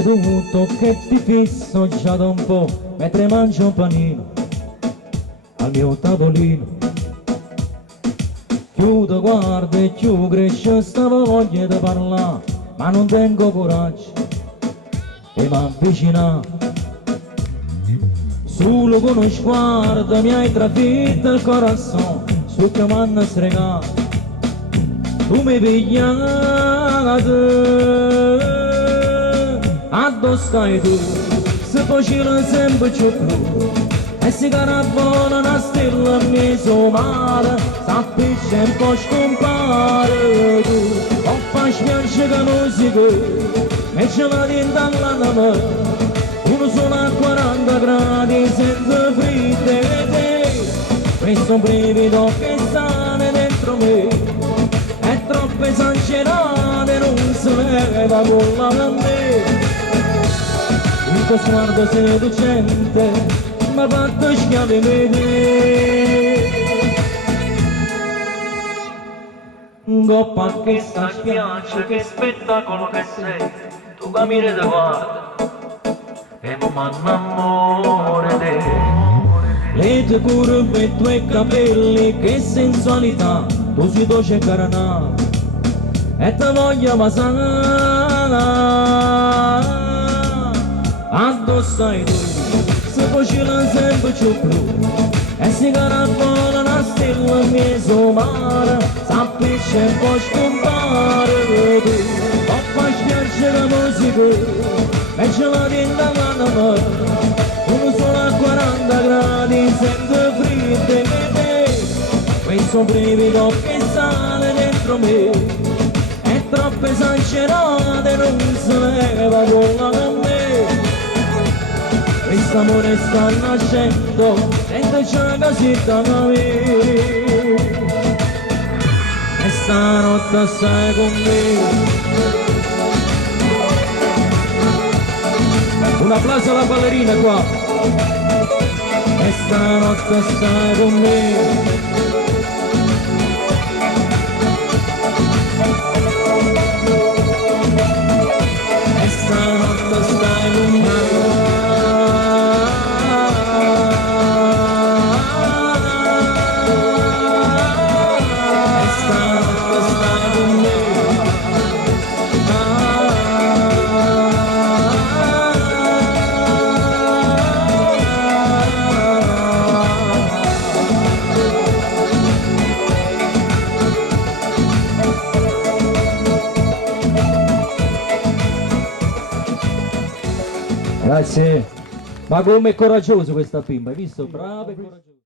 Sei dovuto che ti fisso già da un po', mentre mangio un panino al mio tavolino. Chiudo, guardo e più cresce sta voglia di parlare, ma non tengo coraggio e m'avvicina. Solo con uno sguardo mi hai trafitto il corazon, su che m'hanno stregato, tu mi pigliate. Addosso stai tu, se facile sempre più blu, e si carabola una stella mi so male, sappi c'è un po' scompare tu, o fai spiace che non si può, e ce la dalla me, uno solo a 40 gradi senza freddo e te, questo brivido che sta dentro me, è troppo esagerato e non si leva con la me. Il tuo sguardo seducente m'ha fatto schiavire. Goppa che sta spiaggia, che spettacolo che sei, tu cammini da guarda e m'annamore te. Le tue curve e i tuoi capelli, che sensualità, tu si dolce carnale e te voglio masana. Addosso stai tu, se facile sempre più blu, e si carabola una stella mi so male, sappi c'è un po' scompare tu, o fai spiace la musica, e ce la dalla me, uno solo a 40 gradi senza freddo e te, questo brivido che sale dentro me, è troppo esagerato e non si leva con la me. Quest'amore sta nascendo dentro c'è casetta da me, e stanotte stai con me. Un applauso alla ballerina qua. E stanotte stai con me. Grazie. Ma come è coraggioso questa bimba, hai visto? Brava e coraggiosa.